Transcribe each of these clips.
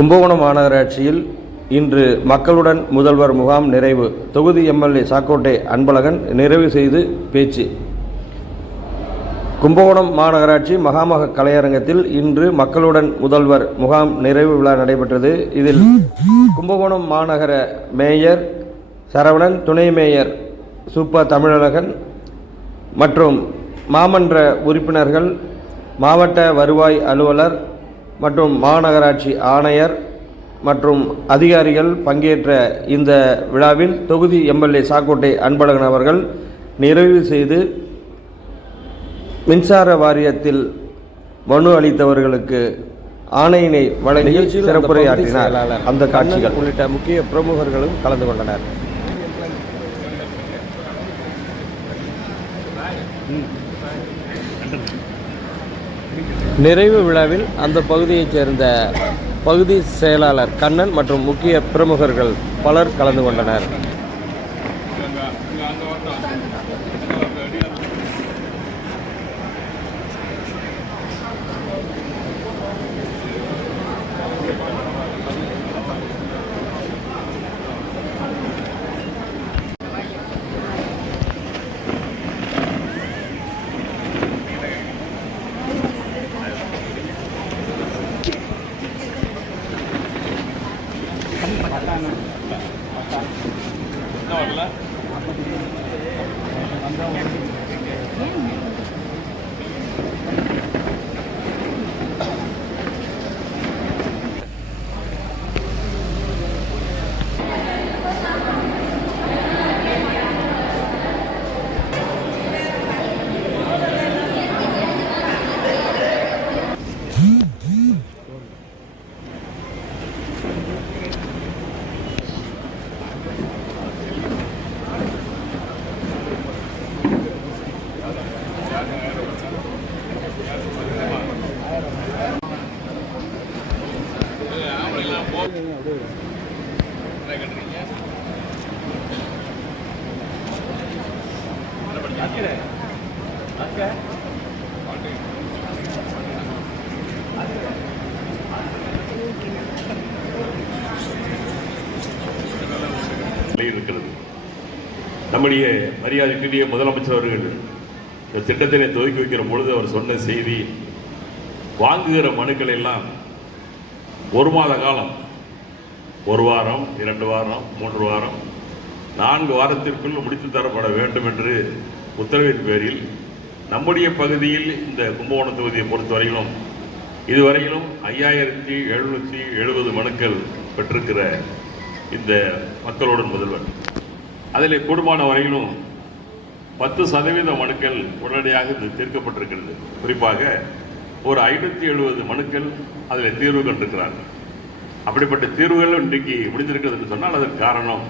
கும்பகோணம் மாநகராட்சியில் இன்று மக்களுடன் முதல்வர் முகாம் நிறைவு. தொகுதி எம்எல்ஏ சாக்கோட்டை அன்பழகன் நிறைவு செய்து பேச்சு. கும்பகோணம் மாநகராட்சி மகாமக கலையரங்கத்தில் இன்று மக்களுடன் முதல்வர் முகாம் நிறைவு விழா நடைபெற்றது. இதில் கும்பகோணம் மாநகர மேயர் சரவணன் துணை மேயர் சூப்பா தமிழழகன் மற்றும் மாமன்ற உறுப்பினர்கள் மாவட்ட வருவாய் அலுவலர் மற்றும் மாநகராட்சி ஆணையர் மற்றும் அதிகாரிகள் பங்கேற்ற இந்த விழாவில் தொகுதி எம்எல்ஏ சாக்கோட்டை அன்பழகன் அவர்கள் நிறைவு செய்து மின்சார வாரியத்தில் மனு அளித்தவர்களுக்கு ஆணையினை வழங்கி சிறப்புரையாற்றினார். அந்த காட்சிகள். உள்ளிட்ட முக்கிய பிரமுகர்களும் கலந்து கொண்டனர். நிறைவு விழாவில் அந்த பகுதியைச் சேர்ந்த பகுதி செயலாளர் கண்ணன் மற்றும் முக்கிய பிரமுகர்கள் பலர் கலந்து கொண்டனர். நிலை இருக்கிறது. நம்முடைய மரியாதைக்குரிய முதலமைச்சர் அவர்கள் இந்த திட்டத்தினை துவக்கி வைக்கிற பொழுது அவர் சொன்ன செய்தி வாங்குகிற மனுக்கள் எல்லாம் ஒரு மாத காலம் ஒரு வாரம் இரண்டு வாரம் மூன்று வாரம் நான்கு வாரத்திற்குள் முடித்து தரப்பட வேண்டும் என்று உத்தரவின் பேரில் நம்முடைய பகுதியில் இந்த கும்பகோணம் தொகுதியை பொறுத்தவரையிலும் இதுவரையிலும் ஐயாயிரத்தி எழுநூற்றி எழுபது மனுக்கள் பெற்றிருக்கிற இந்த மக்களுடன் முதல்வர். அதில் கூடுமான வரையிலும் பத்து சதவீத மனுக்கள் உடனடியாக இது தீர்க்கப்பட்டிருக்கிறது. குறிப்பாக ஒரு ஐநூற்றி எழுபது மனுக்கள் அதில் தீர்வு கண்டிருக்கிறார்கள். அப்படிப்பட்ட தீர்வுகள் இன்றைக்கு முடிந்திருக்கிறது என்று சொன்னால் அதற்கு காரணம்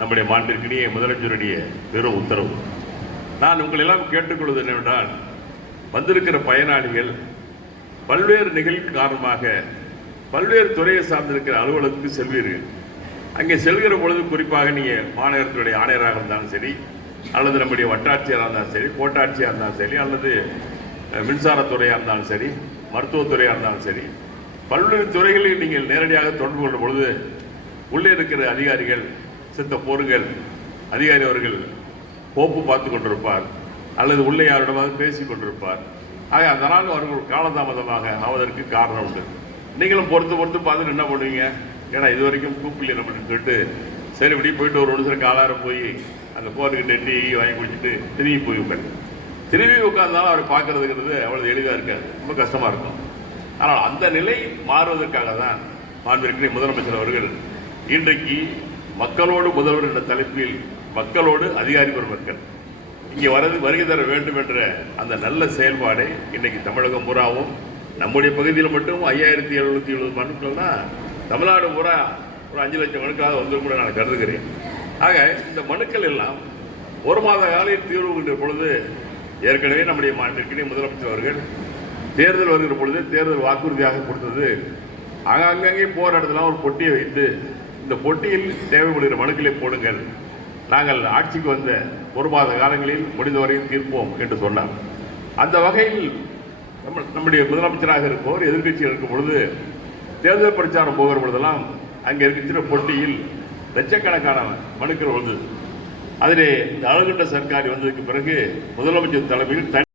நம்முடைய மாண்பிற்கினிய முதலமைச்சருடைய பெரும் உத்தரவு. நான் உங்கள் எல்லாம் கேட்டுக்கொள்வது என்னவென்றால் வந்திருக்கிற பயனாளிகள் பல்வேறு நிகழ்வு காரணமாக பல்வேறு துறையை சார்ந்திருக்கிற அலுவலகத்துக்கு செல்வீர்கள். அங்கே செல்கிற பொழுது குறிப்பாக நீங்கள் மாநகரத்துடைய ஆணையராக இருந்தாலும் சரி அல்லது நம்முடைய வட்டாட்சியராக இருந்தாலும் சரி கோட்டாட்சியாக இருந்தாலும் சரி அல்லது மின்சாரத்துறையாக இருந்தாலும் சரி மருத்துவத்துறையாக இருந்தாலும் சரி பல்வேறு துறைகளில் நீங்கள் நேரடியாக தொடர்பு கொள்ளும் பொழுது உள்ளே இருக்கிற அதிகாரிகள் சித்த போருங்கள் அதிகாரி அவர்கள் கோப்பு பார்த்து கொண்டிருப்பார் அல்லது உள்ளே யாரிடமாக பேசி கொண்டிருப்பார். ஆக அதனால் அவர்கள் காலதாமதமாக ஆவதற்கு காரணம் உண்டு. நீங்களும் பொறுத்து பொறுத்து பார்த்துட்டு என்ன பண்ணுவீங்க? ஏன்னா இது வரைக்கும் கூப்பிடல அப்படின்னு சொல்லிட்டு சரி இப்படி போயிட்டு ஒரு ஒருத்தருக்கு ஆளாரம் போய் அந்த போருக்கு டீ வாங்கி குடிச்சிட்டு திரும்பி போய் உட்காரு திரும்பி உட்கார்ந்தாலும் அவர் பார்க்கறதுங்கிறது அவ்வளவு எளிதாக இருக்காது. ரொம்ப கஷ்டமாக இருக்கும். ஆனால் அந்த நிலை மாறுவதற்காக தான் மாண்பிற்குரிய முதலமைச்சர் அவர்கள் இன்றைக்கு மக்களோடு முதல்வர் என்ற தலைப்பில் மக்களோடு அதிகாரி பெருமக்கள் இங்கே வரது வருகை தர வேண்டும் என்ற அந்த நல்ல செயல்பாடை இன்னைக்கு தமிழகம் பூராவும் நம்முடைய பகுதியில் மட்டும் ஐயாயிரத்தி எழுநூத்தி எழுபது மனுக்கள்னா தமிழ்நாடு பூரா ஒரு அஞ்சு லட்சம் மனுக்களாக வந்து கூட நான் கருதுகிறேன். ஆக இந்த மனுக்கள் எல்லாம் ஒரு மாத காலையில் தீர்வு கொண்ட பொழுது ஏற்கனவே நம்முடைய மாநிலத்திற்கே முதலமைச்சர் அவர்கள் தேர்தல் வருகிற பொழுது தேர்தல் வாக்குறுதியாக கொடுத்தது. அங்கங்கே போகிற இடத்துல ஒரு பொட்டியை வைத்து இந்த பொட்டியில் தேவைப்படுகிற மனுக்களை போடுங்கள். நாங்கள் ஆட்சிக்கு வந்த ஒரு மாத காலங்களில் முடிந்தவரையும் தீர்ப்போம் என்று சொன்னார். அந்த வகையில் நம்ம நம்முடைய முதலமைச்சராக இருப்பவர் எதிர்கட்சியில் இருக்கும் பொழுது தேர்தல் பிரச்சாரம் போகிற பொழுதெல்லாம் அங்கே இருக்கின்ற பொட்டியில் லட்சக்கணக்கான மனுக்கள் வந்தது. அதிலே இந்த அழகுண்ட சர்க்காரி வந்ததுக்கு பிறகு முதலமைச்சர் தலைமையில் தனி